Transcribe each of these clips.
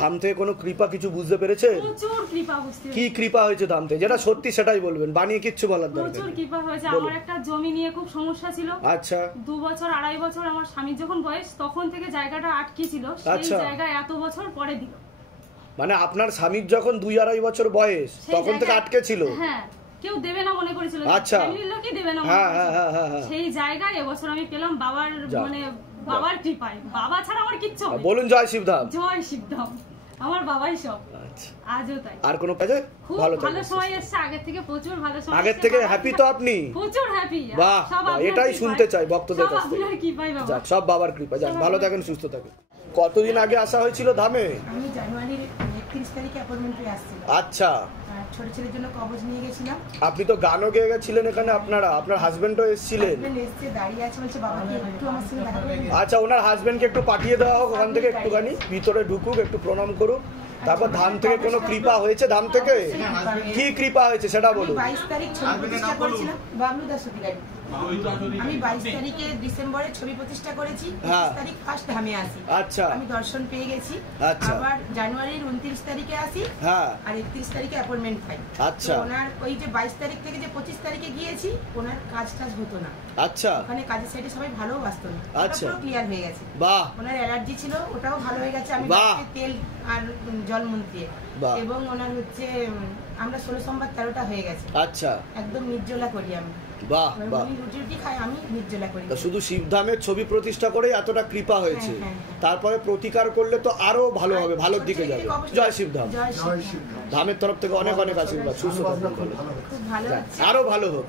ধাম থেকে কোনো কৃপা কিছু বুঝতে পেরেছে? কি কৃপা হয়েছে ধাম থেকে, যেটা সত্যি সেটাই বলবেন, বানিয়ে কিচ্ছু বলার দরকার নেই। প্রচুর কৃপা হয়েছে। আমার একটা জমি নিয়ে খুব সমস্যা ছিল। আচ্ছা। 2 বছর 2.5 বছর আমার স্বামীর যখন বয়স, তখন থেকে জায়গাটা আটকে ছিল, সেই জায়গা এত বছর পরে দিল। মানে আপনার স্বামীর যখন 2-2.5 বছর বয়স, তখন থেকে আটকে ছিল? হ্যাঁ, কেউ দেবে না মনে করেছিল, ফ্যামিলির লোকই দেবে না। সেই জায়গায় এবছর আমি পেলাম বাবার, মানে বাবার কৃপায়। বাবা ছাড়া আমার কিচ্ছু হবে। বলুন জয় শিবধাম। জয় শিবধাম, আমার বাবাই সব। আজও তাই। আর কোনো কাজে ভালো সময় এসেছে, আগে থেকে প্রচুর ভালো সময়। আগে থেকে হ্যাপি তো আপনি? প্রচুর হ্যাপি। বাহ, এটাই শুনতে চাই ভক্তদের কাছ থেকে। যাক, সব বাবার কৃপা। যাক, ভালো থাকেন, সুস্থ থাকেন। কতদিন আগে আসা হয়েছিল ধামে? আমি জানুয়ারির 31 তারিখে অ্যাপয়েন্টমেন্ট পেয়ে আসছিলাম। আচ্ছা। ছোট ছেলের জন্য কবজ নিয়ে গেছিলাম। আপনি তো গানও গেয়ে গেছিলেন এখানে, আপনার হাজবেন্ডও এসেছিলেন? এসে দাঁড়িয়ে আছে, বলছে বাবাকে একটু আমার সঙ্গে দেখা করবে। আচ্ছা, ওনার হাজবেন্ডকে একটু পাঠিয়ে দেওয়া হোক ওখান থেকে, একটুখানি ভিতরে ঢুকুক, একটু প্রণাম করুক। তারপর ধাম থেকে কোনো কৃপা হয়েছে? ধাম থেকে কি কৃপা হয়েছে সেটা বলুন। 22 তারিখ ছবি প্রতিষ্ঠা করেছিলাম, বাবলু দাস অধিকারী। আমি 22 তারিখে ডিসেম্বরে ছবি প্রতিষ্ঠা করেছি, 25 তারিখ ফার্স্ট ধামে আসি। আচ্ছা। আমি দর্শন পেয়ে গেছি। আবার জানুয়ারির 29 তারিখে আসি, আর 31 তারিখে অ্যাপয়েন্টমেন্ট পাই। আচ্ছা। ওনার ওই যে 22 তারিখ থেকে যে 25 তারিখে গিয়েছি, ওনার কাজ হতো না। আচ্ছা। ওখানে কাজের সাইডে সবাই ভালোবাসতো না। আচ্ছা। পুরো ক্লিয়ার হয়ে গেছে। বাহ। ওনার অ্যালার্জি ছিল, ওটাও ভালো হয়ে গেছে। আমি তেল আর জল মন্ত্রে, এবং ওনার হচ্ছে আমরা 16 সোমবার 13টা হয়ে গেছে। আচ্ছা। একদম নির্জলা করি আমি। বাহ বাহ। রুটি খাই, আমি নির্জলা করি। শুধু শিবধামের ছবি প্রতিষ্ঠা করেই এতটা কৃপা হয়েছে, তারপরে প্রতিকার করলে তো আরো ভালো হবে, ভালোর দিকে যাবে। জয় শিবধাম। ধামের তরফ থেকে অনেক অনেক আশীর্বাদ, সুস্থ থাকুন, খুব ভালো হচ্ছে, আরো ভালো হোক।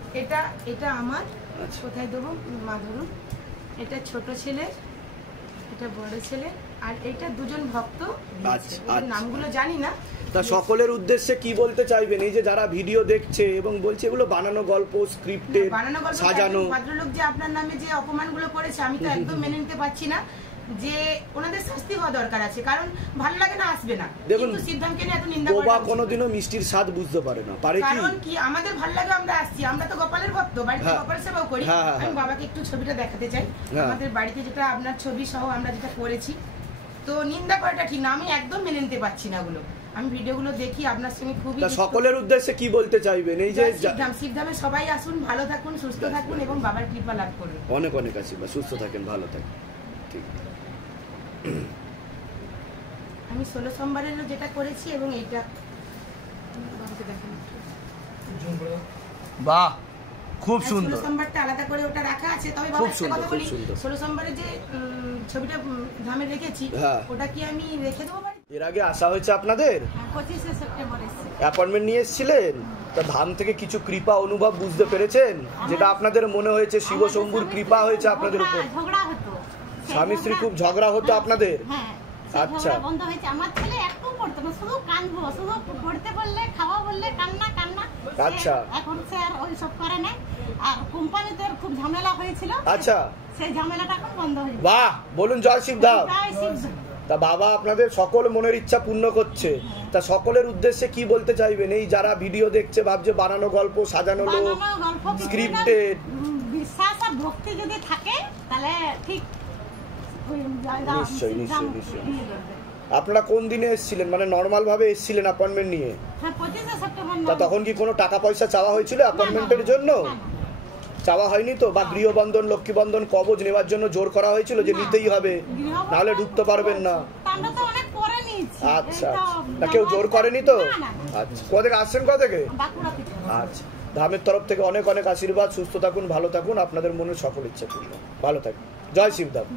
এটা আমার কোথায় দেবো মা, ধরুন এটা ছোট ছেলে, এটা বড় ছেলে, আর এটা দুজন ভক্ত। নামগুলো জানি না। তা সকলের উদ্দেশ্যে কি বলতে চাইবেন, এই যে যারা ভিডিও দেখছে এবং বলছে এগুলো বানানো গল্প, স্ক্রিপ্টেড, সাজানো? ভদ্রলোক যে আপনার নামে যে অপমানগুলো করেছে, আমি তো একদম মেনে নিতে পারছি না। যে ওনাদের শাস্তি হওয়া দরকার আছে, কারণ ভালো লাগে না, আসবে না। দেখুন, সিদ্ধান্তকে নিয়ে এত নিন্দা করা, বাবা কোনোদিনও মিষ্টির স্বাদ বুঝতে পারে না, পারে কি? কারণ কি আমাদের ভালো লাগে, আমরা আসছি, আমরা তো গোপালের ভক্ত, বাড়িতে গোপাল সেবাও করি। আমি বাবাকে একটু ছবিটা দেখাতে চাই, আমাদের বাড়িতে যেটা আপনার ছবি সহ আমরা যেটা করেছি। তো নিন্দা করাটা ঠিক না, আমি একদম মেনে নিতে পারছি না ওগুলো। আমি ভিডিওগুলো দেখি, আপনার সঙ্গে খুবই। সকলের উদ্দেশ্যে কি বলতে চাইবেন? এই যে শিবধামে সবাই আসুন, ভালো থাকুন, সুস্থ থাকুন এবং বাবার কৃপা লাভ করুন। অনেক অনেক আশীর্বাদ, সুস্থ থাকেন, ভালো থাকেন। ঠিক। আমি 16 সোমবারের যেটা করেছি, এবং এইটা বাহ, খুব সুন্দর। 16 সোমবারটা আলাদা করে ওটা রাখা আছে। তবে বাবা একটা কথা বলি, 16 সোমবারে যে ছবিটা ধামে রেখেছি, ওটা কি আমি রেখে দেবো বাড়িতে? এর আগে আসা হয়েছে আপনাদের? 25 সেপ্টেম্বর এসেছে, অ্যাপয়েন্টমেন্ট নিয়ে এসেছিলেন। তা ধাম থেকে কিছু কৃপা অনুভব বুঝতে পেরেছেন, যেটা আপনাদের মনে হয়েছে শিব শম্ভুর কৃপা হয়েছে আপনাদের উপর? স্বামী স্ত্রী খুব ঝগড়া হতো আপনাদের? আচ্ছা। বন্ধ হয়েছে। আমার ছেলে একটু পড়তো না, শুধু কাঁদবো, শুধু পড়তে বললে, খাওয়া বললে কান্না কান্না। আচ্ছা। এখন সে আর ওই সব করে না। আর কোম্পানিতে খুব ঝামেলা হয়েছিল। আচ্ছা। সেই ঝামেলাটা এখন বন্ধ হয়েছে। বাহ, বলুন জয় শিবধাম। জয় শিবধাম। তা বাবা আপনাদের সকল মনের ইচ্ছা পূর্ণ করছে। তা সকলের উদ্দেশ্যে কি বলতে চাইবেন, এই যারা ভিডিও দেখছে ভাবছে বানানো গল্প, সাজানো লোক, স্ক্রিপ্টেড? বিশ্বাস আর ভক্তি যদি থাকে তাহলে ঠিক। নিশ্চয়ই নিশ্চয়ই নিশ্চয়ই। আপনারা কোন দিনে এসেছিলেন, মানে নরমাল ভাবে এসেছিলেন অ্যাপয়েন্টমেন্ট নিয়ে? হ্যাঁ, 25 সেপ্টেম্বর। তা তখন কি কোনো টাকা পয়সা চাওয়া হয়েছিল অ্যাপয়েন্টমেন্টের জন্য? চাওয়া হয়নি তো? বা গৃহবন্ধন, লক্ষ্মী বন্ধন, কবজ নেওয়ার জন্য জোর করা হয়েছিল যে নিতেই হবে, নাহলে ঢুকতে পারবেন না? আচ্ছা। তা কেউ জোর করেনি তো? আচ্ছা। কোথা থেকে আসছেন, কোথা থেকে? আচ্ছা। ধামের তরফ থেকে অনেক অনেক আশীর্বাদ, সুস্থ থাকুন, ভালো থাকুন, আপনাদের মনের সকল ইচ্ছা পূর্ণ। ভালো থাকুন। জয় শিবধাম।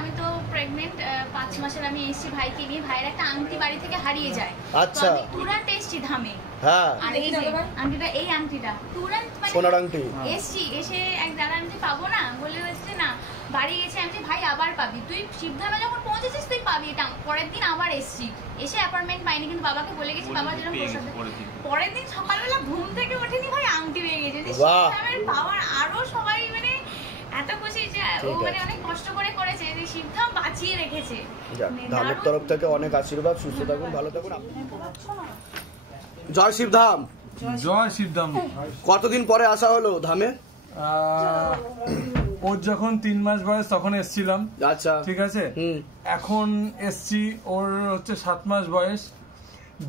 আমি তো প্রেগনেন্ট, 5 মাসের। আমি এসেছি ভাইকে নিয়ে, ভাইয়ের একটা আংটি বাড়ি থেকে হারিয়ে যায়। আচ্ছা। আমি তুরন্ত এসেছি ধামে। হ্যাঁ। আর এই যে আংটিটা, এই আংটিটা তুরন্ত মানে সোনার আংটি এসেছি, এসে এক দাদা আংটি পাবো না বলে হচ্ছে না, বাড়ি গেছে। আমি ভাই আবার পাবি, তুই শিবধামে যখন পৌঁছেছিস তুই পাবি। এটা পরের দিন আবার এসেছি, এসে অ্যাপয়েন্টমেন্ট পাইনি, কিন্তু বাবাকে বলে গেছি, বাবা যেরকম প্রসাদ। পরের দিন সকালবেলা ঘুম থেকে ওঠেনি, ভাই আংটি পেয়ে গেছে। শিবধামের পাওয়ার আরো সবাই মানে এত খুশি যে ও মানে অনেক কষ্ট করে করেছে, যে শিবধাম বাঁচিয়ে রেখেছে। ধামের তরফ থেকে অনেক আশীর্বাদ, সুস্থ থাকুন, ভালো থাকুন। জয় শিবধাম। জয় শিবধাম। কতদিন পরে আসা হলো ধামে? ওর যখন 3 মাস বয়স তখন এসছিলাম, আচ্ছা ঠিক আছে। এখন এসছি ওর হচ্ছে 7 মাস বয়স।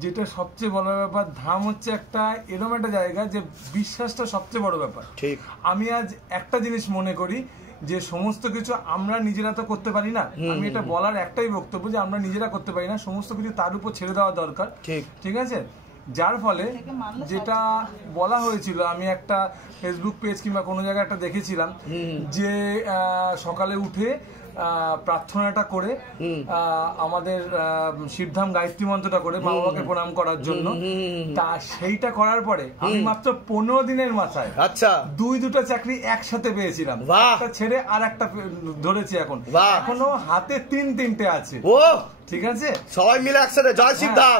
যেটা সবচেয়ে বড় ব্যাপার, ধাম হচ্ছে একটা এরকম একটা জায়গা যে বিশ্বাসটা সবচেয়ে বড় ব্যাপার। ঠিক। আমি আজ একটা জিনিস মনে করি যে সমস্ত কিছু আমরা নিজেরা তো করতে পারি না। আমি এটা বলার একটাই বক্তব্য যে আমরা নিজেরা করতে পারি না, সমস্ত কিছু তার উপর ছেড়ে দেওয়া দরকার। ঠিক আছে। যার ফলে যেটা বলা হয়েছিল, আমি একটা ফেসবুক পেজ কিংবা কোনো জায়গায় একটা দেখেছিলাম যে সকালে উঠে প্রার্থনাটা করে আমাদের শিবধাম গায়ত্রী মন্ত্রটা করে মা বাবাকে প্রণাম করার জন্য, তা সেইটা করার পরে আমি মাত্র 15 দিনের মাথায় আচ্ছা 2টা চাকরি একসাথে পেয়েছিলাম। একটা ছেড়ে আর একটা ধরেছি, এখনো হাতে 3টে আছে। ও ঠিক আছে, সবাই মিলে একসাথে জয় শিবধাম।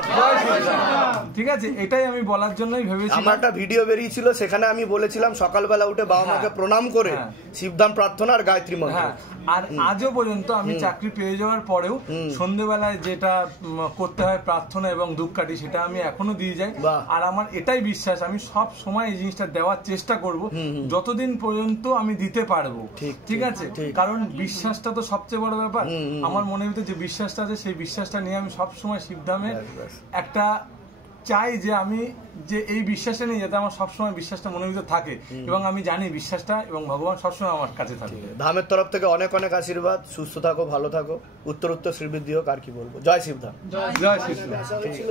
ঠিক আছে, এটাই আমি বলার জন্যই ভেবেছি। আমার একটা ভিডিও বেরিয়েছিল, সেখানে আমি বলেছিলাম সকালবেলা উঠে বাবা মাকে প্রণাম করে শিবধাম প্রার্থনা আর গায়ত্রী মন্ত্র। আর আজও পর্যন্ত আমি চাকরি পেয়ে যাওয়ার পরেও সন্ধ্যেবেলায় যেটা করতে হয় প্রার্থনা এবং ধূপকাঠি, সেটা আমি এখনো দিয়ে যাই। আর আমার এটাই বিশ্বাস, আমি সব সময় এই জিনিসটা দেওয়ার চেষ্টা করব যতদিন পর্যন্ত আমি দিতে পারবো। ঠিক আছে, কারণ বিশ্বাসটা তো সবচেয়ে বড় ব্যাপার। আমার মনের ভিতরে যে বিশ্বাসটা আছে, সেই বিশ্বাসটা নিয়ে আমি সব সময় শিবধামে একটা চাই যে আমি যে এই বিশ্বাসটা নিয়ে যাতে আমার সবসময় বিশ্বাসটা মনের ভিতরে থাকে, এবং আমি জানি বিশ্বাসটা এবং ভগবান সবসময় আমার কাছে থাকে। ধামের তরফ থেকে অনেক অনেক আশীর্বাদ, সুস্থ থাকো, ভালো থাকো, উত্তর শ্রীবৃদ্ধি হোক। আর কি বলবো, জয় শিবধাম। জয় শিবধাম।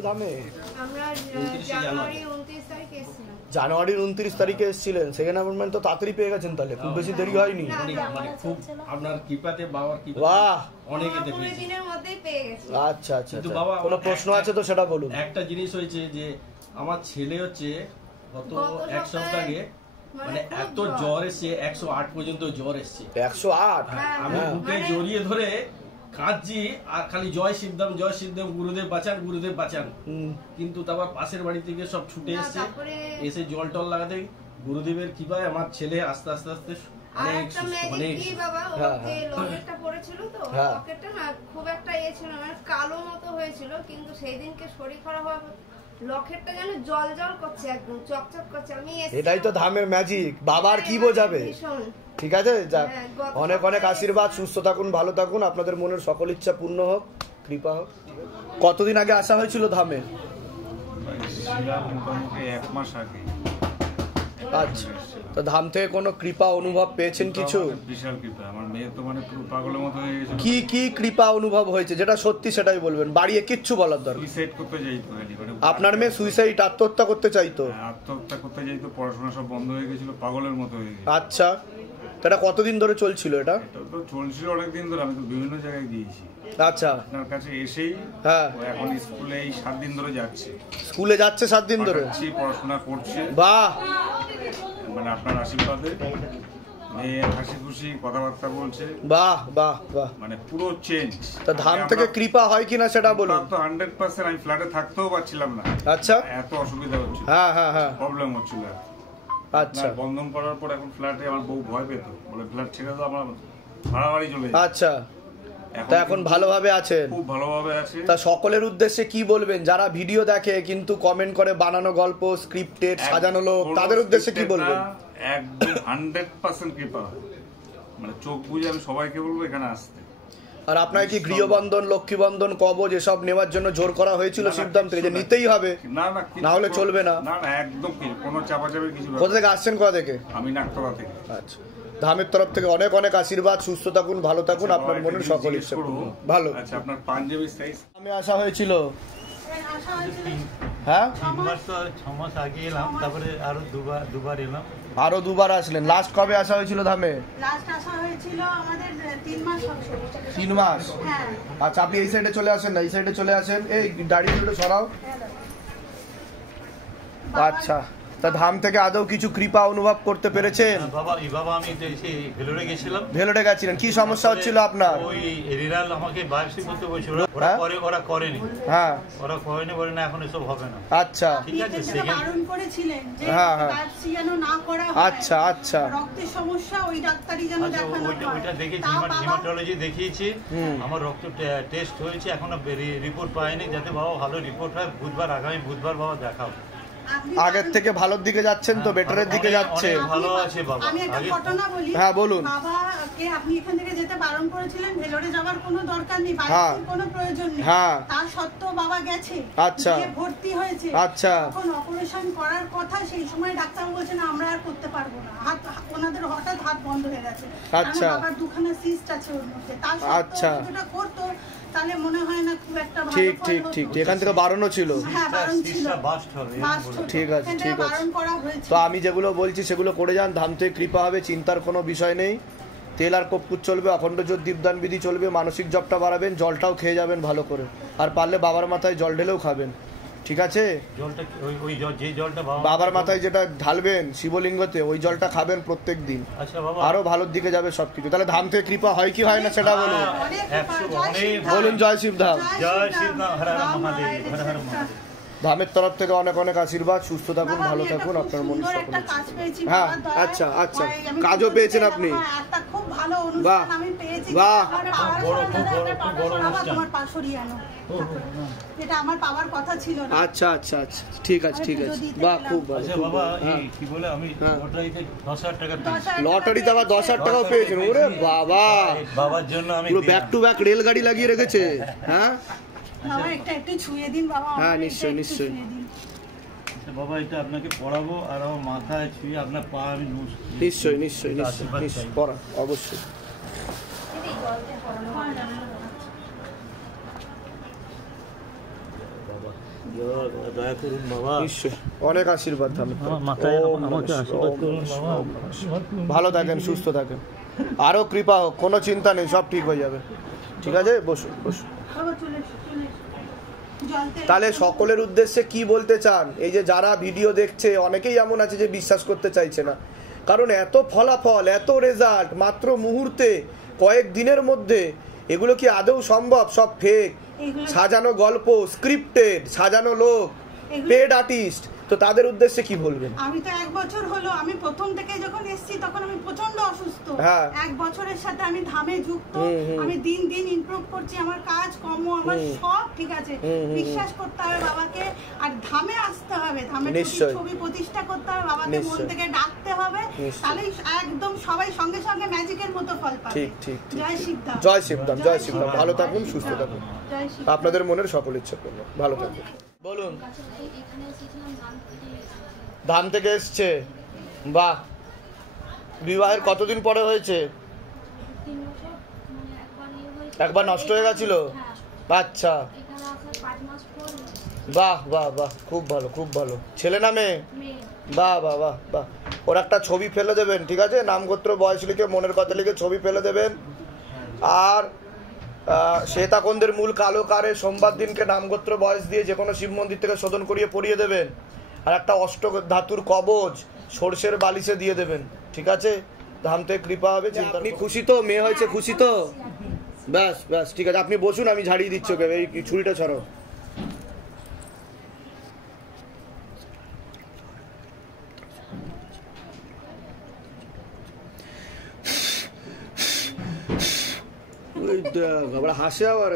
ধামে আমরা জানুয়ারি 29 তারিখে এসেছিলাম। জানুয়ারির 29 তারিখে এসেছিলেন, সেকেন্ড অ্যাপয়েন্টমেন্ট তো তাড়াতাড়ি পেয়ে গেছেন, তাহলে খুব বেশি দেরি হয়নি। মানে খুব আপনার কৃপাতে, বাবার কৃপাতে বাহ, অনেক এতে 15 দিনের মধ্যেই পেয়ে গেছি। আচ্ছা আচ্ছা। কিন্তু বাবা কোনো প্রশ্ন আছে তো সেটা বলুন। একটা জিনিস হয়েছে যে আমার ছেলে হচ্ছে গত 1 সপ্তাহ আগে মানে এত জ্বর এসছে, 108 পর্যন্ত জ্বর এসছে। 108? আমি বুকে জড়িয়ে ধরে কাঁদছি আর খালি জয় শিবধাম, জয় শিবধাম, গুরুদেব বাঁচান, গুরুদেব বাঁচান। কিন্তু তারপর পাশের বাড়ি থেকে সব ছুটে এসছে, এসে জল টল লাগাতে গুরুদেবের কৃপায় আমার ছেলে আস্তে আস্তে আস্তে অনেক অনেক। বাবা ওকে লকেটটা পড়েছিল তো, লকেটটা না খুব একটা ছিল মানে কালো মতো হয়েছিল, কিন্তু সেই দিনকে শরীর খারাপ হওয়ার লকেটটা যেন জল জল করছে, একদম চকচক করছে। আমি এটাই তো ধামের ম্যাজিক, বাবার কি বোঝাবে। ঠিক আছে, যাক, অনেক অনেক আশীর্বাদ, সুস্থ থাকুন, ভালো থাকুন, আপনাদের মনের সকল ইচ্ছা পূর্ণ হোক, কৃপা হোক। কতদিন আগে আসা হয়েছিল ধামে? মোটামুটি 1 মাস আগে। আচ্ছা, তো ধাম থেকে কোনো কৃপা অনুভব পেয়েছেন কিছু? বিশাল কৃপা, আমার মেয়ে তো মানে পুরো পাগলের মতো হয়ে গেছে। কি কি কৃপা অনুভব হয়েছে, যেটা সত্যি সেটাই বলবেন, বাড়িয়ে কিচ্ছু বলার দরকার। সুইসাইড করতে চাইতো, আপনার মেয়ে সুইসাইড, আত্মহত্যা করতে চাইতো? আত্মহত্যা করতে চাইতো, পড়াশোনা সব বন্ধ হয়ে গেছিল, পাগলের মতো হয়ে গেছে। আচ্ছা, এটা কতদিন ধরে চলছিল? এটা তো চলছিল অনেকদিন ধরে, আমি তো বিভিন্ন জায়গায় গিয়েছি। আচ্ছা, আপনার কাছে এসেই এখন স্কুলে এই 7 দিন ধরে যাচ্ছে। স্কুলে যাচ্ছে 7 দিন ধরে, পড়াশোনা করছে। বাহ, মানে আপনার আশীর্বাদে মেয়ে হাসি খুশি কথাবার্তা বলছে। বাহ বাহ বাহ, মানে পুরো চেঞ্জ। তা ধাম থেকে কৃপা হয় কিনা সেটা বলুন। তো 100%। আমি ফ্ল্যাটে থাকতেও পারছিলাম না। আচ্ছা, এত অসুবিধা হচ্ছে, প্রবলেম হচ্ছিল। আচ্ছা, বন্ধন করার পর এখন ফ্ল্যাটে আমার বউ ভয় পেত, বলে ফ্ল্যাট ছেড়ে দাও, আমার ভাড়া বাড়ি চলে যায়। আচ্ছা, তা এখন ভালোভাবে আছেন? খুব ভালোভাবে আছে। তা সকলের উদ্দেশ্যে কি বলবেন, যারা ভিডিও দেখে কিন্তু কমেন্ট করে বানানো গল্প, স্ক্রিপ্টেড, সাজানো লোক, তাদের উদ্দেশ্যে কি বলবেন? একদম 100% কৃপা, মানে চোখ বুঝে আমি সবাইকে বলবো এখানে আসতে। আর আপনাকে কি গৃহবন্ধন, লক্ষ্মীবন্ধন, কবচ এসব নেওয়ার জন্য জোর করা হয়েছিল শিবধাম থেকে, যে নিতেই হবে, না হলে চলবে না? না না, একদম কোনো চাপাচাপির কিছু। কোথা থেকে আসছেন, কোথা থেকে? আমি নাগতলা থেকে। আচ্ছা, ধামের তরফ থেকে অনেক অনেক আশীর্বাদ, সুস্থ থাকুন, ভালো থাকুন, আপনার মনের সকল ইচ্ছা ভালো। আচ্ছা, আপনার পাঞ্জাবি সাইজ আমি আসা হয়েছিল, হ্যাঁ 6 মাস আগে এলাম, তারপরে আরো দুবার এলাম। আরো দুবার আসলেন। লাস্ট কবে আসা হয়েছিল ধামে? লাস্ট আসা হয়েছিল আমাদের 3 মাস হবে। 3 মাস? হ্যাঁ। আচ্ছা, আপনি এই সাইডে চলে আসেন না, এই সাইডে চলে আসেন, এই দাড়ি দুটো সরাও। আচ্ছা, তা ধাম থেকে আদৌ কিছু কৃপা অনুভব করতে পেরেছেন? বাবা আমি ভেলোরে গেছিলাম। ভেলোরে গেছিলেন, কি সমস্যা হচ্ছিল আপনার? ওই রিরাল আমাকে বায়োপসি করতে বলেছিল, ওরা করেনি। হ্যাঁ, ওরা করেনি, বলে না এখন এসব হবে না। আচ্ছা, ঠিক আছে, বারণ করেছিলেন যে বায়োপসি যেন না করা হয়। আচ্ছা আচ্ছা, রক্তের সমস্যা ওই ডাক্তারই যেন দেখানো হয়। ওইটা দেখেছি, হিমাটোলজি দেখিয়েছি, আমার রক্ত টেস্ট হয়েছে, এখনো রিপোর্ট পাইনি, যাতে বাবা ভালো রিপোর্ট হয়। আগামী বুধবার বাবা দেখাও। আগের থেকে ভালোর দিকে যাচ্ছেন তো, বেটারের দিকে যাচ্ছে? ভালো আছে বাবা। আমি একটা ঘটনা বলি। হ্যাঁ বলুন। বাবাকে আপনি এখান থেকে যেতে বারণ করেছিলেন, ভেলোরে যাওয়ার কোনো দরকার নেই, বাইরের কোনো প্রয়োজন নেই। তার সত্ত্বেও বাবা গেছে, গিয়ে ভর্তি হয়েছে। তখন অপারেশন করার কথা, সেই সময় ডাক্তার বলছেন আমরা আর করতে পারবো না, ওনাদের হঠাৎ হাত বন্ধ হয়ে গেছে। বাবার দুখানা সিস্ট আছে ওর মধ্যে, তার সত্ত্বেও যেটা করতো তাহলে মনে হয় না খুব একটা ভালো। ঠিক ঠিক ঠিক, এখান থেকে বারণও ছিল। হ্যাঁ বারণ ছিল, ঠিক আছে ঠিক আছে, বারণ করা হয়েছে। তো আমি যেগুলো বলছি সেগুলো করে যান, ধাম থেকে কৃপা হবে, চিন্তার কোনো বিষয় নেই। তেল আর কর্পূর চলবে, অখণ্ড জ্যোত দীপদান বিধি চলবে, মানসিক জপটা বাড়াবেন, জলটাও খেয়ে যাবেন ভালো করে, আর পারলে বাবার মাথায় জল ঢেলেও খাবেন, ঠিক আছে? বাবার মাথায় যেটা ঢালবেন শিবলিঙ্গতে, ওই জলটা খাবেন প্রত্যেক দিন, আরো ভালোর দিকে যাবে সবকিছু। তাহলে ধাম থেকে কৃপা হয় কি হয় না সেটা বলুন। বলুন জয় শিবধাম। ধামের তরফ থেকে অনেক অনেক আশীর্বাদ, সুস্থ থাকুন, ভালো থাকুন, আপনার মন। হ্যাঁ আচ্ছা আচ্ছা, কাজও পেয়েছেন আপনি? বাহ বাহ, এটা আমার পাওয়ার কথা ছিল না। আচ্ছা আচ্ছা আচ্ছা, ঠিক আছে ঠিক আছে, বাহ খুব ভালো। বাবা কি বলে, আমি লটারিতে 10,000 টাকা পেয়েছি। লটারিতে আবার 10,000 টাকাও পেয়েছেন? ওরে বাবা, বাবার জন্য আমি পুরো ব্যাক টু ব্যাক রেলগাড়ি লাগিয়ে রেখেছে। হ্যাঁ বাবা একটা একটু ছুঁয়ে দিন বাবা। হ্যাঁ নিশ্চয়ই নিশ্চয়ই বাবা, এটা আপনাকে পড়াবো আর আমার মাথায় ছুঁয়ে আপনার পা আমি নিশ্চয়ই নিশ্চয়ই নিশ্চয়ই পড়া অবশ্যই। দয়া করুন বাবা, নিশ্চয়ই অনেক আশীর্বাদ। ভালো থাকেন, সুস্থ থাকেন, আরো কৃপা হোক, কোনো চিন্তা নেই, সব ঠিক হয়ে যাবে, ঠিক আছে? বসুন বসুন। তাহলে সকলের উদ্দেশ্যে কি বলতে চান? এই যে যারা ভিডিও দেখছে, অনেকেই এমন আছে যে বিশ্বাস করতে চাইছে না, কারণ এত ফলাফল, এত রেজাল্ট মাত্র মুহূর্তে, কয়েক দিনের মধ্যে, এগুলো কি আদৌ সম্ভব? সব ফেক, সাজানো গল্প, স্ক্রিপ্টেড, সাজানো লোক, পেড আর্টিস্ট। তো তাদের উদ্দেশ্যে কি বলবেন? আমি তো 1 বছর হলো, আমি প্রথম থেকে যখন এসেছি তখন আমি প্রচন্ড অসুস্থ। 1 বছরের সাথে আমি ধামে যুক্ত, আমি দিন দিন ইমপ্রুভ করছি, আমার কাজ কর্ম আমার সব ঠিক আছে। বিশ্বাস করতে হবে বাবাকে, আর ধামে আসতে হবে, ধামের ছবি প্রতিষ্ঠা করতে হবে, বাবাকে মন থেকে ডাকতে হবে, তাহলে একদম সবাই সঙ্গে সঙ্গে ম্যাজিকের মতো ফল পাবে। ঠিক ঠিক, জয় শিবধাম, জয় শিবধাম, জয় শিবধাম। ভালো থাকুন, সুস্থ থাকুন, আপনাদের মনের সকল ইচ্ছা পূর্ণ। ভালো থাকুন। বলুন। ধাম থেকে এসছে, বাহ। বিবাহের কতদিন পরে হয়েছে? একবার নষ্ট হয়ে গেছিল? আচ্ছা, বাহ বাহ বাহ, খুব ভালো খুব ভালো। ছেলে না মেয়ে? বাহ বাহ বাহ বাহ। ওর একটা ছবি ফেলে দেবেন, ঠিক আছে? নাম গোত্র বয়স লিখে, মনের কথা লিখে ছবি ফেলে দেবেন। আর শ্বেতাকন্দের মূল কালো কারে সোমবার দিনকে নামগোত্র বয়স দিয়ে যে কোনো শিব মন্দির থেকে শোধন করিয়ে পরিয়ে দেবেন। আর একটা অষ্ট ধাতুর কবচ সর্ষের বালিশে দিয়ে দেবেন, ঠিক আছে? ধাম থেকে কৃপা হবে। আপনি খুশি তো? মেয়ে হয়েছে খুশি তো? ব্যাস ব্যাস, ঠিক আছে, আপনি বসুন, আমি ঝাড়িয়ে দিচ্ছি ওকে। এই ছুরিটা ছাড়ো। হাসে আবার,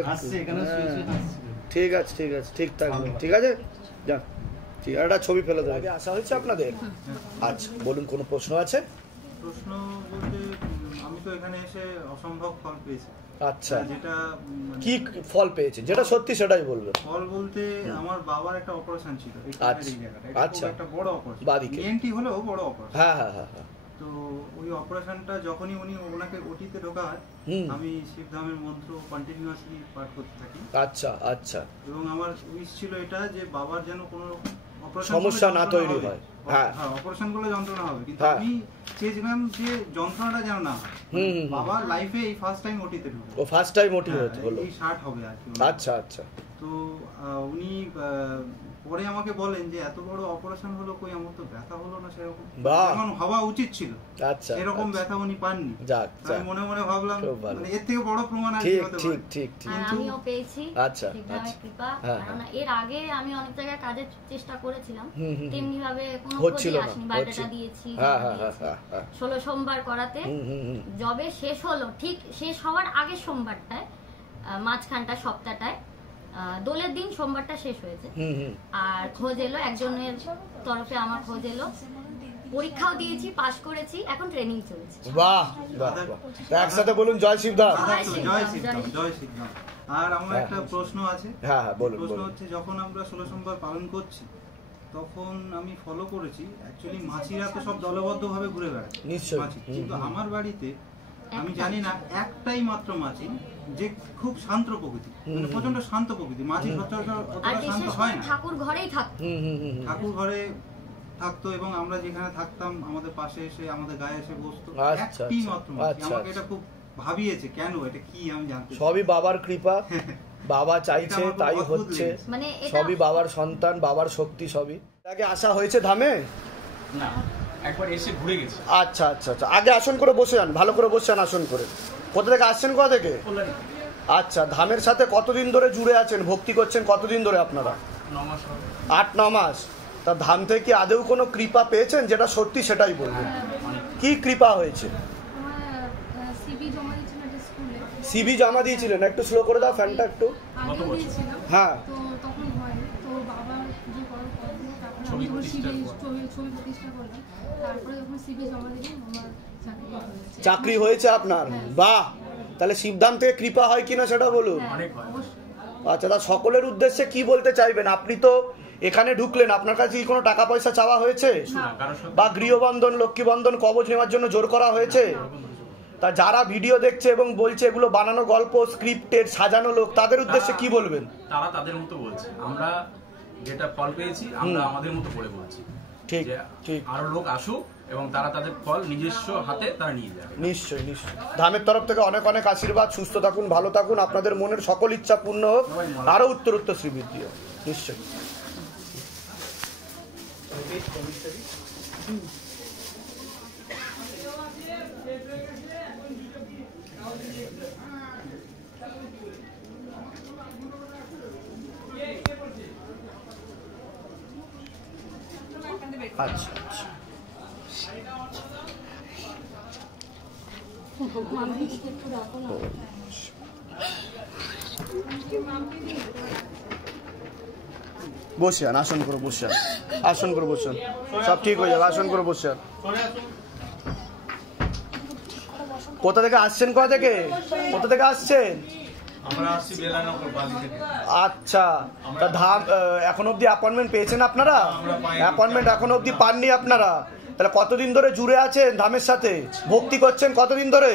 ঠিক আছে ঠিক আছে, ঠিক থাকবে, ঠিক আছে, যান। ঠিক আছে, একটা ছবি ফেলে দেবে। আসা হয়েছে আপনাদের? আচ্ছা বলুন, কোনো প্রশ্ন আছে? প্রশ্ন বলতে আমি তো এখানে এসে অসম্ভব ফল পেয়েছি। আচ্ছা, যেটা কি ফল পেয়েছে, যেটা সত্যি সেটাই বলবেন। ফল বলতে আমার বাবার একটা অপারেশন ছিল এই জায়গাটা। আচ্ছা, একটা বড় অপারেশন, বাদিকে এনটি হলেও বড় অপারেশন। হ্যাঁ হ্যাঁ হ্যাঁ। তো ওই অপারেশনটা যখনই ওনাকে ওটিতে ঢোকা হয়, আমি শিবধামের মন্ত্র কন্টিনিউয়াসলি পাঠ করতে থাকি। আচ্ছা আচ্ছা। এবং আমার উইশ ছিল এটা যে বাবার যেন কোনো সমস্যা না তৈরি হয়। হ্যাঁ, অপারেশন করলে যন্ত্রণা হবে, কিন্তু আমি চেয়েছিলাম যে যন্ত্রণাটা যেন না হয়। বাবার লাইফে এই ফার্স্ট টাইম ওটিতে ঢুকলো। ও ফার্স্ট টাইম ওটি হলো, এই 60 হবে আর কি। আচ্ছা আচ্ছা। তো উনি পরে আমাকে বলেন যে এত বড় অপারেশন হলো, কই আমার তো ব্যথা হলো না সেরকম, যেমন হওয়া উচিত ছিল। আচ্ছা, এরকম ব্যথা উনি পাননি। আমি মনে মনে ভাবলাম মানে এর থেকে বড় প্রমাণ আর কি হতে পারে। ঠিক ঠিক, আমিও পেয়েছি। আচ্ছা আচ্ছা, কৃপা। এর আগে আমি অনেক জায়গায় কাজের চেষ্টা করেছিলাম, তেমনি ভাবে কোনো হচ্ছিল না। বায়োডাটা দিয়েছি। 16 সোমবার করাতে যবে শেষ হলো, ঠিক শেষ হওয়ার আগের সোমবারটায়, মাঝখানটা সপ্তাহটায় দোলের দিন সোমবারটা শেষ হয়েছে, আর খোঁজ এলো একজনের তরফে, আমার খোঁজ এলো, পরীক্ষাও দিয়েছি, পাশ করেছি, এখন ট্রেনিং চলছে। বাহ বাহ, একসাথে বলুন জয় শিবধাম। জয় শিবধাম, জয় শিবধাম। আর আমার একটা প্রশ্ন আছে। হ্যাঁ বলুন। প্রশ্ন হচ্ছে, যখন আমরা 16 সোমবার পালন করছি তখন আমি ফলো করেছি অ্যাকচুয়ালি মাছিরা তো সব দলবদ্ধভাবে ঘুরে বেড়ায় মাছি, কিন্তু আমার বাড়িতে আমি জানি না একটাই মাত্র মাছি যে খুব শান্ত প্রকৃতি, মানে প্রচন্ড শান্ত প্রকৃতি। মাছি সচরাচর অতটা শান্ত হয় না। ঠাকুর ঘরেই থাকতো, ঠাকুর ঘরে থাকতো এবং আমরা যেখানে থাকতাম আমাদের পাশে এসে আমাদের গায়ে এসে বসতো। একটি মাত্র মাছি। আমাকে এটা খুব ভাবিয়েছে, কেন এটা কি আমি জানতে। সবই বাবার কৃপা, বাবা চাইছে তাই হচ্ছে, সবই বাবার সন্তান, বাবার শক্তি সবই। আগে আসা হয়েছে ধামে? না, একবার এসে ঘুরে গেছি। আচ্ছা আচ্ছা আচ্ছা, আগে আসন করে বসে যান, ভালো করে বসে যান আসন করে। কোথা থেকে আসছেন, কোথা থেকে? আচ্ছা, ধামের সাথে কতদিন ধরে জুড়ে আছেন, ভক্তি করছেন কতদিন ধরে আপনারা? 8-9 মাস। তা ধাম থেকে আদৌ কোনো কৃপা পেয়েছেন? যেটা সত্যি সেটাই বলবেন। কি কৃপা হয়েছে? সিবি জমা দিয়েছিলেন? একটু স্লো করে দাও ফ্যানটা একটু। হ্যাঁ, চাকরি হয়েছে আপনার? বাহ, তাহলে শিবধাম থেকে কৃপা হয় কিনা সেটা বলুন। আচ্ছা, তা সকলের উদ্দেশ্যে কি বলতে চাইবেন? আপনি তো এখানে ঢুকলেন, আপনার কাছে কি কোনো টাকা পয়সা চাওয়া হয়েছে, বা গৃহবন্ধন, লক্ষ্মী বন্ধন, কবচ নেওয়ার জন্য জোর করা হয়েছে? তা যারা ভিডিও দেখছে এবং বলছে এগুলো বানানো গল্প, স্ক্রিপ্টেড, সাজানো লোক, তাদের উদ্দেশ্যে কি বলবেন? তারা তাদের মতো বলছে, আমরা যেটা ফল পেয়েছি আমরা আমাদের মতো করে বলছি। ঠিক ঠিক, আরো লোক আসুক এবং তারা তাদের ফল নিজস্ব হাতে তারা নিয়ে যাবে। নিশ্চয়ই নিশ্চয়ই। ধামের তরফ থেকে অনেক অনেক আশীর্বাদ, সুস্থ থাকুন, ভালো থাকুন, আপনাদের মনের সকল ইচ্ছা পূর্ণ হোক, আরো উত্তরোত্তর শ্রীবৃদ্ধি হোক। নিশ্চয়ই। আচ্ছা আচ্ছা, বসে আন, আসন করে বসে আন, আসন করে বসে আন, সব ঠিক হয়ে যাবে, আসন করে বসে আন। কোথা থেকে আসছেন, কোথা থেকে আসছেন? আচ্ছা, তা ধাম এখন অব্দি অ্যাপয়েন্টমেন্ট পেয়েছেন আপনারা? অ্যাপয়েন্টমেন্ট এখন অব্দি পাননি আপনারা? তাহলে কতদিন ধরে জুড়ে আছেন ধামের সাথে, ভক্তি করছেন কতদিন ধরে?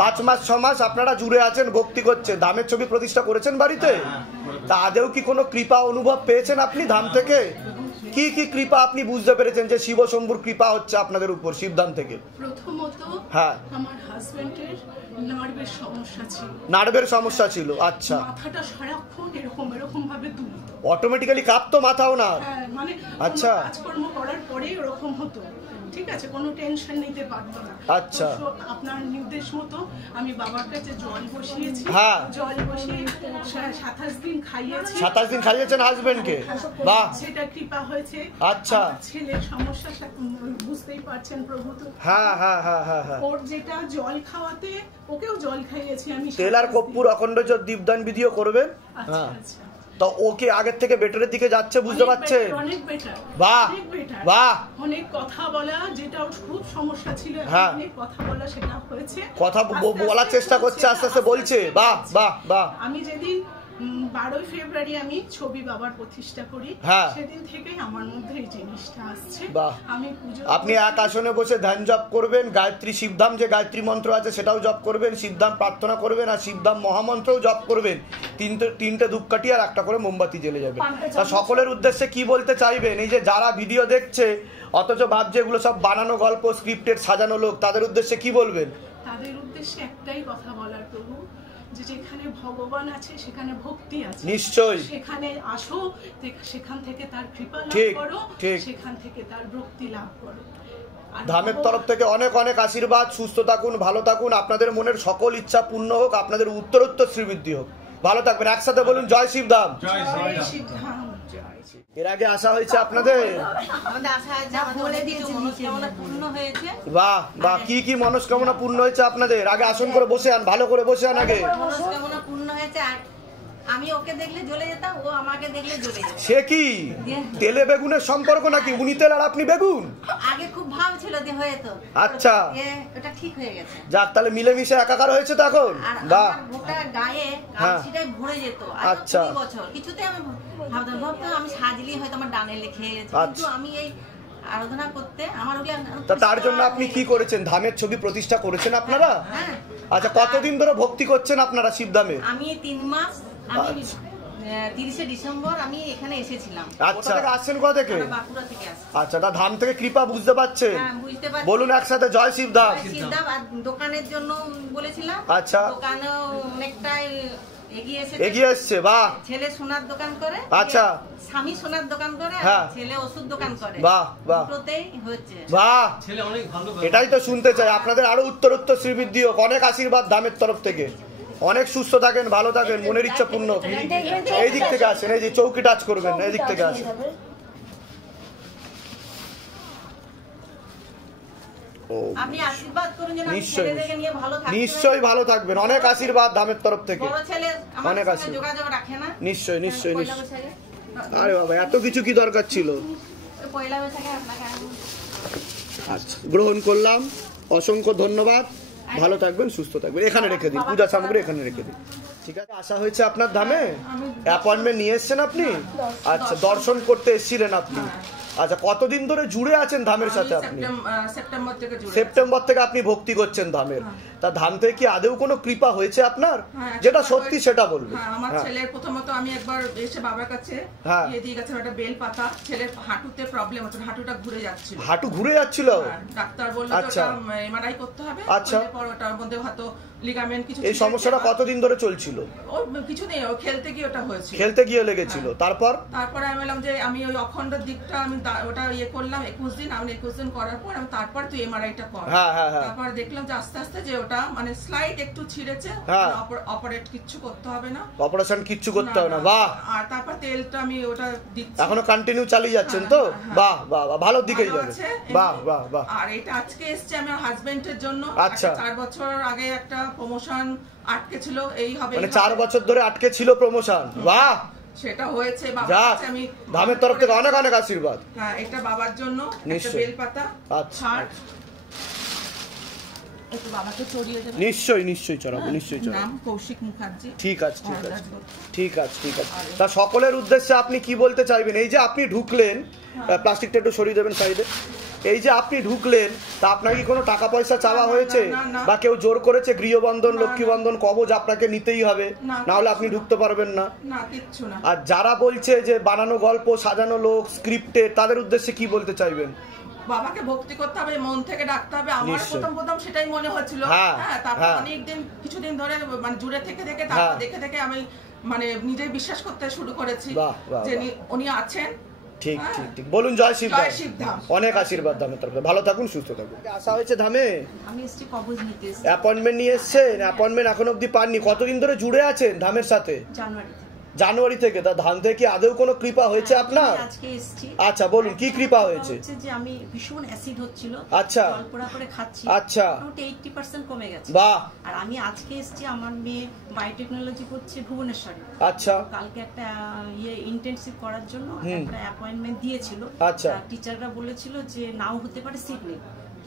5 মাস 6 মাস আপনারা জুড়ে আছেন, ভক্তি করছেন। ধামের ছবি প্রতিষ্ঠা করেছেন বাড়িতে? তা আদেও কি কোনো কৃপা অনুভব পেয়েছেন আপনি ধাম থেকে? কি কি কৃপা আপনি বুঝতে পেরেছেন যে শিব শম্ভুর কৃপা হচ্ছে আপনাদের উপর শিবধাম থেকে? প্রথমত হ্যাঁ, আমার হাজবেন্ডের নার্ভের সমস্যা ছিল। নার্ভের সমস্যা ছিল? আচ্ছা, মাথাটা সারাক্ষণ এরকম ভাবে দুলতো, অটোমেটিক্যালি কাঁপতো মাথাও না? মানে আচ্ছা, কাজকর্ম করার পরেই ওরকম হতো, ঠিক আছে, কোনো টেনশন নিতে পারতো না। আচ্ছা, আপনার নির্দেশ মতো আমি বাবার কাছে জল বসিয়েছি। হ্যাঁ, জল বসিয়ে 27 দিন খাইয়েছি। 27 দিন খাইয়েছেন হাজবেন্ডকে? বাহ, সেটা কৃপা হয়েছে। আচ্ছা, ছেলের সমস্যা বুঝতেই পারছেন প্রভু তো। হ্যাঁ হ্যাঁ হ্যাঁ হ্যাঁ, ওর যেটা জল খাওয়াতে, ওকেও জল খাইয়েছি আমি। তেল আর কর্পূর অখণ্ড দীপদান বিধিও করবেন। হ্যাঁ, তো ওকে আগের থেকে বেটারের দিকে যাচ্ছে, বুঝতে পারছেন? অনেক বেটার। বাহ বাহ, অনেক কথা বলা, যেটা খুব সমস্যা ছিল, অনেক কথা বলা সেটা হয়েছে, কথা বলার চেষ্টা করছে, আস্তে আস্তে বলছে। বাহ বাহ বাহ। আমি যেদিন 12 ফেব্রুয়ারি আমি ছবি বাবার প্রতিষ্ঠা করি, সেদিন থেকেই আমার মধ্যে এই জিনিসটা আসছে। আমি পূজা, আপনি এক আসনে বসে ধ্যান জপ করবেন, গায়ত্রী শিবধাম যে গায়ত্রী মন্ত্র আছে সেটাও জপ করবেন, শিবধাম প্রার্থনা করবেন, আর শিবধাম মহামন্ত্রও জপ করবেন। তিনটে ধূপকাঠি আর একটা করে মোমবাতি জ্বেলে যাবে। তা সকলের উদ্দেশ্যে কি বলতে চাইবেন? এই যে যারা ভিডিও দেখছে অথচ ভাবছে এগুলো সব বানানো গল্প, স্ক্রিপ্টেড, সাজানো লোক, তাদের উদ্দেশ্যে কি বলবেন? তাদের উদ্দেশ্যে একটাই কথা বলার, প্রভু যে যেখানে ভগবান আছে সেখানে ভক্তি আছে। নিশ্চয়ই। সেখানে আসো, সেখান থেকে তার কৃপা লাভ করো, সেখান থেকে তার ভক্তি লাভ করো। ধামের তরফ থেকে অনেক অনেক আশীর্বাদ, সুস্থ থাকুন, ভালো থাকুন, আপনাদের মনের সকল ইচ্ছা পূর্ণ হোক, আপনাদের উত্তরোত্তর শ্রীবৃদ্ধি হোক, ভালো থাকবেন। একসাথে বলুন জয় শিবধাম। এর আগে আসা হয়েছে আপনাদের? বাহ বাহ, কি কি মনস্কামনা পূর্ণ হয়েছে আপনাদের? আগে আসন করে বসে আন, ভালো করে বসে আন। আগে মনস্কামনা পূর্ণ হয়েছে। আমি ওকে দেখলে জ্বলে যেতাম, ও আমাকে দেখলে জ্বলে যেত। সে কি তেলে বেগুনের সম্পর্ক নাকি? উনি তেল আর আপনি বেগুন? আগে খুব ভাব ছিল যে হয়তো, আচ্ছা ওটা ঠিক হয়ে গেছে। যাক, তাহলে মিলেমিশে একাকার হয়েছে তো এখন। বাহ, গোটা গায়ে কালচিটাই ভরে যেত। আচ্ছা, 2 বছর কিছুতে আমি ভাবতাম আমি সাজলি হয়তো আমার ডানে লেখে গেছে, কিন্তু আমি এই আরাধনা করতে আমার তার জন্য আপনি কি করেছেন? ধামের ছবি প্রতিষ্ঠা করেছেন আপনারা? আচ্ছা, কতদিন ধরে ভক্তি করছেন আপনারা শিবধামে? আমি 3 মাস। আমি 30শে ডিসেম্বর আমি এখানে এসেছিলাম। আচ্ছা, আসছেন কোথা থেকে? বাঁকুড়া থেকে আসছি। আচ্ছা, তা ধাম থেকে কৃপা বুঝতে পারছেন? হ্যাঁ, বুঝতে পারছি। বলুন একসাথে জয় শিবধাম। শিবধাম। আর দোকানের জন্য বলেছিলাম। আচ্ছা, দোকানে অনেকটাই এগিয়ে এসছে। বাহ, ছেলে সোনার দোকান করে, আচ্ছা স্বামী সোনার দোকান করে, ছেলে ওষুধ দোকান করে। বাহ বাহ, দুটোতেই হচ্ছে। বাহ, ছেলে অনেক ভালো। এটাই তো শুনতে চাই। আপনাদের আরো উত্তরোত্তর শ্রীবৃদ্ধি হোক। অনেক আশীর্বাদ ধামের তরফ থেকে। অনেক সুস্থ থাকেন, ভালো থাকেন, মনের ইচ্ছা পূর্ণ। এই দিক থেকে আসেন, এই যে চৌকি টাচ করবেন, এই দিক থেকে আসেন। আপনি আশীর্বাদ করুন যেন আমি ছেলেদেরকে নিয়ে ভালো থাকতে পারি। নিশ্চয়ই ভালো থাকবেন। অনেক আশীর্বাদ ধামের তরফ থেকে। বড় ছেলে আমার সাথে যোগাযোগ রাখে না? নিশ্চয়ই নিশ্চয়ই নিশ্চয়ই। আরে বাবা, এত কিছু কি দরকার ছিল? পয়লা বৈশাখে আপনাকে আচ্ছা, গ্রহণ করলাম। অসংখ্য ধন্যবাদ। ভালো থাকবেন, সুস্থ থাকবেন। এখানে রেখে দিন, পূজা সামগ্রী এখানে রেখে দিন। ঠিক আছে, আসা হয়েছে আপনার ধামে? অ্যাপয়েন্টমেন্ট নিয়ে এসছেন আপনি? আচ্ছা, দর্শন করতে এসেছিলেন আপনি? আচ্ছা, কতদিন ধরে জুড়ে আছেন ধামের সাথে আপনি? সেপ্টেম্বর থেকে আপনি ভক্তি করছেন ধামের। তা ধাম থেকে কি আদৌ কোনো কৃপা হয়েছে আপনার? যেটা সত্যি সেটা বলবেন। আমার ছেলের প্রথমত আমি একবার এসে বাবার কাছে দিয়ে দিয়ে গেছিলাম একটা বেল পাতা। ছেলের হাঁটুতে প্রবলেম হচ্ছে, হাঁটুটা ঘুরে যাচ্ছিল। হাঁটু ঘুরে যাচ্ছিল? ডাক্তার বলল ওটা এমআরআই করতে হবে। আচ্ছা, পর ওটার মধ্যে হয়তো লিগামেন্ট কিছু। এই সমস্যাটা কতদিন ধরে চলছিল? ও কিছু নেই, ও খেলতে গিয়ে ওটা হয়েছিল। খেলতে গিয়ে লেগেছিল। তারপরে আমি বললাম যে আমি ওই অখণ্ড দিকটা আমি ওটা ইয়ে করলাম 21 দিন। আমি 21 দিন করার পর আমি তারপর তুই এমআরআইটা কর। তারপর দেখলাম যে আস্তে আস্তে যে ওটা মানে স্লাইড একটু ছিঁড়েছে, অপারেট কিচ্ছু করতে হবে না, অপারেশন কিচ্ছু করতে হবে না। বাহ। আর তারপর তেলটা আমি ওটা দিচ্ছি, এখনো কন্টিনিউ চালিয়ে যাচ্ছেন তো? বাহ বাহ, ভালো দিকেই যাবে। বাহ বাহ বাহ। আর এটা আজকে এসেছে আমার হাজবেন্ডের জন্য। আচ্ছা, 4 বছর আগে একটা প্রমোশন আটকে ছিল, এই হবে মানে 4 বছর ধরে আটকে ছিল প্রমোশন। বাহ, সেটা হয়েছে। আমি ধামের তরফ থেকে অনেক অনেক আশীর্বাদ। হ্যাঁ, এটা বাবার জন্য একটা বেলপাতা। আচ্ছা, একটু বাবাকে চড়িয়ে দেবেন। নিশ্চয়ই নিশ্চয়ই চড়াবো, নিশ্চয়ই চড়াবো। নাম কৌশিক মুখার্জি। ঠিক আছে ঠিক আছে ঠিক আছে ঠিক আছে। তা সকলের উদ্দেশ্যে আপনি কি বলতে চাইবেন? এই যে আপনি ঢুকলেন, প্লাস্টিকটা একটু সরিয়ে দেবেন সাইডে। এই যে আপনি ঢুকলেন, তা আপনার কি কোনো টাকা পয়সা চাওয়া হয়েছে বা কেউ জোর করেছে? গৃহবন্ধন, লক্ষ্মীবন্ধন, কবচ আপনাকে নিতেই হবে, না হলে আপনি ঢুকতে পারবেন না। আর যারা বলছে যে বানানো গল্প, সাজানো লোক, স্ক্রিপ্টেড, তাদের উদ্দেশ্যে কি বলতে চাইবেন? বাবাকে ভক্তি করতে হবে, মন থেকে ডাকতে হবে। আমার প্রথম সেটাই মনে হচ্ছিল। হ্যাঁ, তারপর অনেকদিন কিছুদিন ধরে মানে জুড়ে থেকে থেকে তারপর দেখে দেখে আমি মানে নিজে বিশ্বাস করতে শুরু করেছি যে উনি আছেন। ঠিক ঠিক ঠিক। বলুন জয় শিবধাম। অনেক আশীর্বাদ ধামের তরফে। ভালো থাকুন, সুস্থ থাকুন। আসা হয়েছে ধামে? আমি এসেছি কবজ নিতে। অ্যাপয়েন্টমেন্ট নিয়ে এসেছেন? অ্যাপয়েন্টমেন্ট এখন অবধি পাননি। কতদিন ধরে জুড়ে আছেন ধামের সাথে? জানুয়ারি থেকে। তা ধাম থেকে কি আদৌ কোনো কৃপা হয়েছে আপনার? আজকে এসেছি। আচ্ছা, বলুন কি কৃপা হয়েছে? যে আমি ভীষণ অ্যাসিড হচ্ছিল। আচ্ছা, জলপোড়া করে খাচ্ছি। আচ্ছা, মোটামুটি 80% কমে গেছে। বাহ। আর আমি আজকে এসেছি, আমার মেয়ে বায়োটেকনোলজি করছে ভুবনেশ্বরে। আচ্ছা, কালকে একটা ইন্টেনসিভ করার জন্য একটা অ্যাপয়েন্টমেন্ট দিয়েছিল। আচ্ছা, টিচাররা বলেছিল যে নাও হতে পারে, সিট নেই।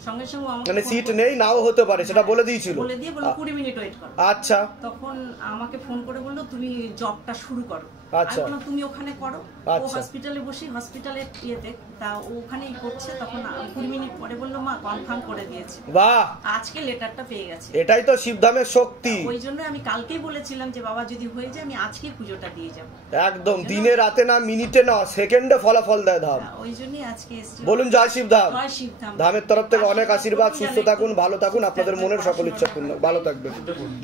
সঙ্গে সঙ্গে মানে সিট নেই, নাও হতে পারে, সেটা বলে দিয়েছিল। বলে দিয়ে বলল 20 মিনিট ওয়েট করো। আচ্ছা, তখন আমাকে ফোন করে বললো তুমি জবটা শুরু করো। আচ্ছা, তুমি ওখানে করো। ও হসপিটালে বসে, হসপিটালে ইয়েতে তা ওখানেই করছে। তখন 20 মিনিট পরে বললো মা কনফার্ম করে দিয়েছে। বাহ, আজকে লেটারটা পেয়ে গেছে। এটাই তো শিবধামের শক্তি। ওই জন্য আমি কালকেই বলেছিলাম যে বাবা যদি হয়ে যায় আমি আজকেই পুজোটা দিয়ে যাব। একদম দিনে রাতে না, মিনিটে না, সেকেন্ডে ফলাফল দেয় ধাম। ওই জন্যই আজকে এসেছি। বলুন জয় শিবধাম। জয় শিবধাম। ধামের তরফ থেকে অনেক আশীর্বাদ। সুস্থ থাকুন, ভালো থাকুন, আপনাদের মনের সকল ইচ্ছা পূর্ণ। ভালো থাকবেন।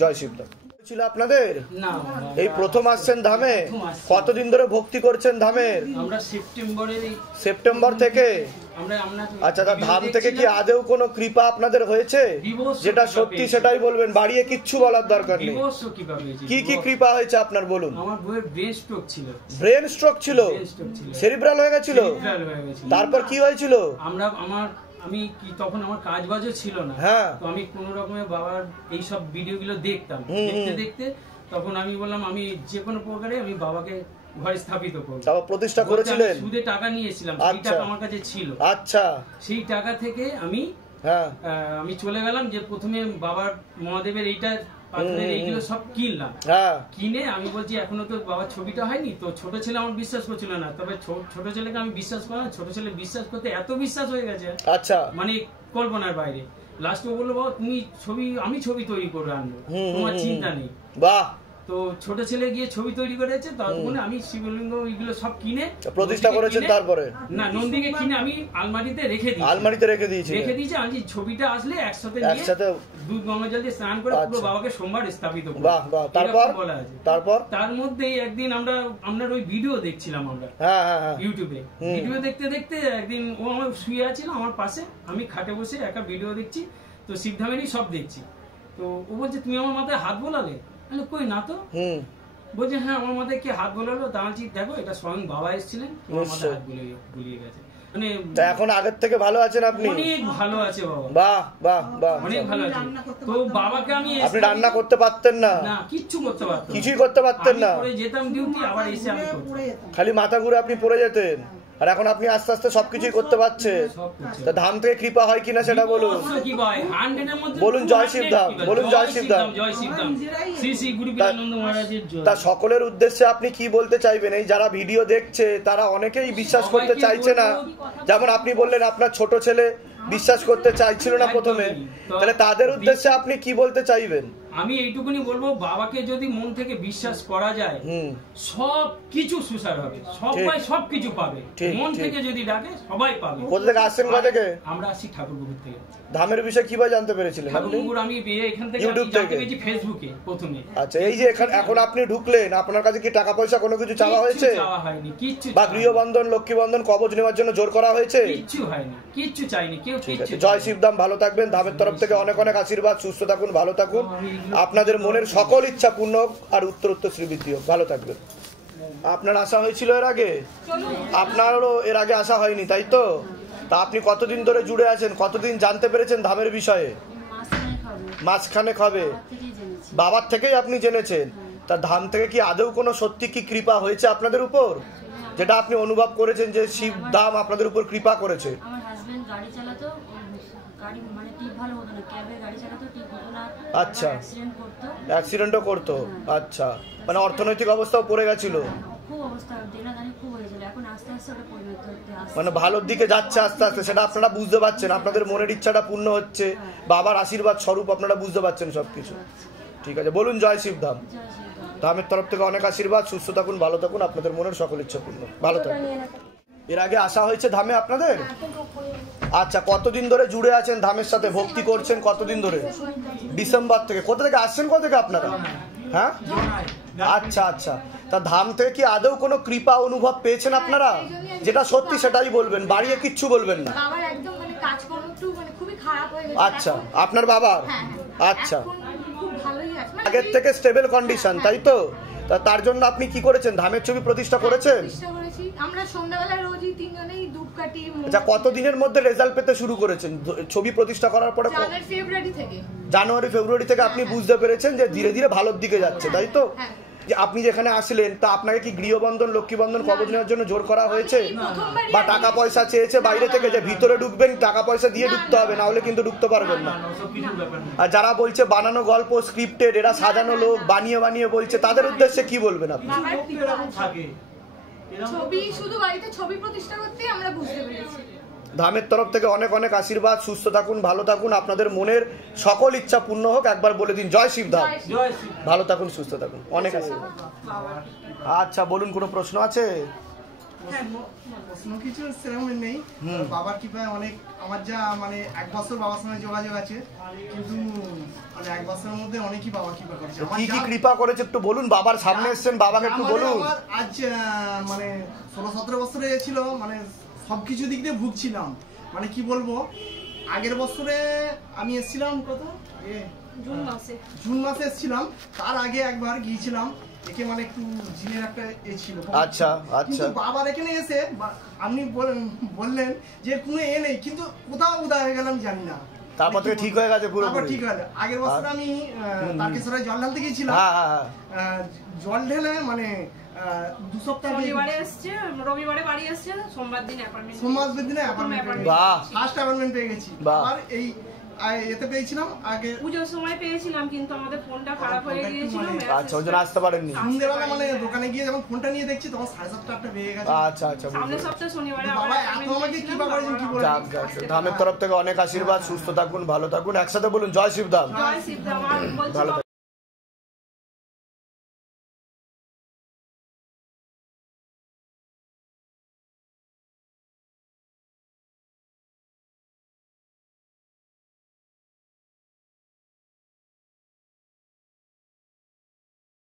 জয় শিবধাম। ছিল আপনাদের? এই প্রথম আসছেন ধামে? কতদিন ধরে ভক্তি করছেন ধামের? আমরা সেপ্টেম্বর থেকে। আচ্ছা, ধাম থেকে কি আদৌ কোনো কৃপা আপনাদের হয়েছে? যেটা সত্যি সেটাই বলবেন, বাড়িয়ে কিচ্ছু বলার দরকার নেই। কি কি কৃপা হয়েছে আপনার বলুন? আমার বউয়ের ব্রেন স্ট্রোক ছিল। ব্রেন স্ট্রোক ছিল? সেরিব্রাল হয়ে গেছিল? তারপর কি হয়েছিল? আমি তখন আমার কাজ বাজও ছিল না। তো আমি কোন রকমের বাবার এইসব ভিডিও গুলো দেখতাম। দেখতে দেখতে তখন আমি বললাম আমি যে কোনো প্রকারে আমি বাবাকে ঘরে স্থাপিত করব। তারপর প্রতিষ্ঠা করেছিলেন, সুদে টাকা নিয়েছিলাম, সেই টাকা আমার কাছে ছিল। আচ্ছা, সেই টাকা থেকে আমি আমি চলে গেলাম যে প্রথমে বাবার মহাদেবের এইটা পাথরের এইগুলো সব কিনলাম। কিনে আমি বলছি এখনো তো বাবার ছবিটা হয়নি, তো ছোট ছেলে আমার বিশ্বাস করছিল না, তবে ছোট ছেলেকে আমি বিশ্বাস করলাম। ছোট ছেলে বিশ্বাস করতে এত বিশ্বাস হয়ে গেছে, আচ্ছা, মানে কল্পনার বাইরে। লাস্টে বললো বাবা তুমি আমি ছবি তৈরি করে আনবো, তোমার চিন্তা নেই। বাহ। তো ছোট ছেলে গিয়ে ছবি তৈরি করেছে, ততক্ষণে আমি শিবলিঙ্গ এগুলো সব কিনে প্রতিষ্ঠা করেছেন। তারপরে না, নন্দীকে কিনে আমি আলমারিতে রেখে দিয়েছি। আমি ছবিটা আসলে একসাথে দুধ গঙ্গা জল দিয়ে স্নান করে পুরো বাবাকে সোমবার স্থাপিত করব। তারপর তার মধ্যে একদিন আমরা ওই ভিডিও দেখছিলাম আমরা ইউটিউবে। ভিডিও দেখতে দেখতে একদিন ও আমার শুয়ে আছিল আমার পাশে, আমি খাটে বসে একা ভিডিও দেখছি, তো শিবধামেরই সব দেখছি। তো ও বলছে তুমি আমার মাথায় হাত বোলালে? কই না তো। বলছে হ্যাঁ আমার মাথায় কি হাত বোলালো? তা বলছি দেখো এটা স্বয়ং বাবা এসেছিলেন, আমার মাথায় হাত বুলিয়ে গেছে। মানে এখন আগের থেকে ভালো আছেন আপনি? অনেক ভালো আছে বাবা। বাহ বাহ বাহ, অনেক ভালো আছে। তো বাবাকে আপনি রান্না করতে পারতেন না? না, কিচ্ছু করতে পারতেন, কিছুই করতে পারতেন না। পরে যেতাম ডিউটি, আবার এসে আমি খালি মাথা ঘুরে আপনি পড়ে যেতেন, আর এখন আপনি আস্তে আস্তে সবকিছুই করতে পারছেন। তা ধাম থেকে কৃপা হয় কিনা সেটা বলুন। বলুন জয় শিবধাম, বলুন জয় শিবধাম। তা সকলের উদ্দেশ্যে আপনি কি বলতে চাইবেন? এই যারা ভিডিও দেখছে তারা অনেকেই বিশ্বাস করতে চাইছে না, যেমন আপনি বললেন আপনার ছোট ছেলে বিশ্বাস করতে চাইছিল না প্রথমে, তাহলে তাদের উদ্দেশ্যে আপনি কি বলতে চাইবেন? আমি এইটুকুনি বলবো, বাবাকে যদি মন থেকে বিশ্বাস করা যায় সব কিছু সুসার হবে, সবাই সবকিছু পাবে। মন থেকে যদি ডাকে সবাই পাবে। কোথা থেকে আসছেন? কোথা থেকে? আমরা আসছি ঠাকুরপুকুর থেকে। ধামের বিষয়ে কিভাবে জানতে পেরেছিলেন? ঠাকুরপুকুর আমি এখান থেকে ইউটিউব থেকে, ফেসবুকে প্রথমে। আচ্ছা, এই যে এখন আপনি ঢুকলেন, আপনার কাছে কি টাকা পয়সা কোনো কিছু চাওয়া হয়েছে? চাওয়া হয়নি কিচ্ছু, বা গৃহবন্ধন লক্ষ্মী বন্ধন কবজ নেওয়ার জন্য জোর করা হয়েছে? কিচ্ছু হয়নি, কিচ্ছু চাইনি কেউ। জয় শিবধাম, ভালো থাকবেন। ধামের তরফ থেকে অনেক অনেক আশীর্বাদ, সুস্থ থাকুন, ভালো থাকুন, আপনাদের মনের সকল ইচ্ছা পূর্ণ হোক, আর উত্তরোত্তর শ্রীবৃদ্ধি হোক, ভালো থাকবেন। আপনার আশা হয়েছিল এর আগে? আপনারও এর আগে আশা হয়নি, তাই তো? তা আপনি কতদিন ধরে জুড়ে আছেন? কতদিন জানতে পেরেছেন ধামের বিষয়ে? মাসখানেক হবে। বাবার থেকেই আপনি জেনেছেন। তা ধাম থেকে কি আদৌ কোনো সত্যি কি কৃপা হয়েছে আপনাদের উপর, যেটা আপনি অনুভব করেছেন যে শিব ধাম আপনাদের উপর কৃপা করেছে? আমার হাজবেন্ড গাড়ি চালাতো, গাড়ি মানে টিপ ভালো হতো না, ক্যাবে গাড়ি চালাতো, টিপ হতো না। আচ্ছা, অ্যাক্সিডেন্টও করতো। আচ্ছা, মানে অর্থনৈতিক অবস্থাও পড়ে গেছিল, খুব অবস্থা দেনাদানি খুব হয়েছিল। এখন আস্তে আস্তে ওটা পরিবর্তন হতে আসছে, মানে ভালোর দিকে যাচ্ছে আস্তে আস্তে, সেটা আপনারা বুঝতে পারছেন। আপনাদের মনের ইচ্ছাটা পূর্ণ হচ্ছে, বাবার আশীর্বাদ স্বরূপ আপনারা বুঝতে পারছেন সবকিছু। ঠিক আছে, বলুন জয় শিবধাম। ধামের তরফ থেকে অনেক আশীর্বাদ, সুস্থ থাকুন, ভালো থাকুন, আপনাদের মনের সকল ইচ্ছা পূর্ণ, ভালো থাকুন। এর আগে আসা হয়েছে ধামে আপনাদের? আচ্ছা, কতদিন ধরে জুড়ে আছেন ধামের সাথে, ভক্তি করছেন কতদিন ধরে? ডিসেম্বর থেকে। কোথা থেকে আসছেন, কোথা থেকে আপনারা? হ্যাঁ, আচ্ছা আচ্ছা। তা ধাম থেকে কি আদৌ কোনো কৃপা অনুভব পেয়েছেন আপনারা? যেটা সত্যি সেটাই বলবেন, বাড়িয়ে কিচ্ছু বলবেন না। আচ্ছা, আপনার বাবার? আচ্ছা, আগের থেকে স্টেবল কন্ডিশন, তাই তো? তার জন্য আপনি কি করেছেন? ধামের ছবি প্রতিষ্ঠা করেছেন? আমরা সন্ধ্যাবেলা রোজই তিনজনেই ধূপ কাটি। আচ্ছা, কতদিনের মধ্যে রেজাল্ট পেতে শুরু করেছেন ছবি প্রতিষ্ঠা করার পরে? জানুয়ারি ফেব্রুয়ারি থেকে আপনি বুঝতে পেরেছেন যে ধীরে ধীরে ভালোর দিকে যাচ্ছে, তাই তো? যে আপনি যেখানে আসলেন, তা আপনাকে কি গৃহবন্ধন লক্ষ্মী বন্ধন কবজ নেওয়ার জন্য জোর করা হয়েছে, বা টাকা পয়সা চেয়েছে বাইরে থেকে যে ভিতরে ঢুকবেন টাকা পয়সা দিয়ে ঢুকতে হবে, না হলে কিন্তু ঢুকতে পারবেন না? আর যারা বলছে বানানো গল্প স্ক্রিপ্টেড, এরা সাজানো লোক, বানিয়ে বানিয়ে বলছে, তাদের উদ্দেশ্যে কি বলবেন আপনি? ছবি শুধু বাড়িতে ছবি প্রতিষ্ঠা করতেই আমরা বুঝতে পেরেছি। ধামের তরফ থেকে অনেক অনেক আশীর্বাদ, সুস্থ থাকুন, ভালো থাকুন, আপনাদের মনের সকল ইচ্ছা পূর্ণ হোক। একবার বলে দিন জয় শিবধাম। ভালো থাকুন, সুস্থ থাকুন, অনেক আশীর্বাদ। আচ্ছা, বলুন, কোনো প্রশ্ন আছে? প্রশ্ন কিছু সেরকম নেই। বাবার কৃপায় অনেক, আমার যা মানে 1 বছর বাবার সঙ্গে যোগাযোগ আছে, কিন্তু মানে 1 বছরের মধ্যে অনেকই বাবা কৃপা করেছে। কি কি কৃপা করেছে একটু বলুন। বাবার সামনে এসেছেন, বাবাকে একটু বলুন। আজ মানে 16-17 বছরে ছিল, মানে সবকিছু দিক দিয়ে ভুগছিলাম, মানে কি বলবো। আগের বছরে আমি এসেছিলাম কত জুন মাসে এসেছিলাম, তার আগে একবার গিয়েছিলাম, একে মানে একটু জিনের একটা ছিল। আচ্ছা আচ্ছা। বাবার এখানে এসে আপনি বললেন যে কোনো নেই, কিন্তু কোথাও উদা হয়ে গেলাম জানি না। তারপর থেকে ঠিক হয়ে গেছে পুরো ঠিক হয়ে গেছে। আগের বছর আমি তারকেশ্বরে জল ঢালতে গিয়েছিলাম, জল ঢেলে মানে 2 সপ্তাহ রবিবারে বাড়ি এসছে, সোমবার দিন অ্যাপার্টমেন্ট ফার্স্ট অ্যাপার্টমেন্ট পেয়ে গেছি। আর এই এতে পেয়েছিলাম আগে পুজোর সময় পেয়েছিলাম, কিন্তু আমাদের ফোনটা খারাপ হয়ে গিয়েছিল। আচ্ছা, ওই জন্য আসতে পারেননি। সন্ধ্যেবেলা মানে দোকানে গিয়ে যখন ফোনটা নিয়ে দেখছি তখন 7:30 পেয়ে গেছে। আচ্ছা আচ্ছা, সামনের সপ্তাহে শনিবারে বাবা এত আমাকে কি ব্যাপার কি বলে। ধামের তরফ থেকে অনেক আশীর্বাদ, সুস্থ থাকুন, ভালো থাকুন। একসাথে বলুন জয় শিবধাম। জয় শিবধাম।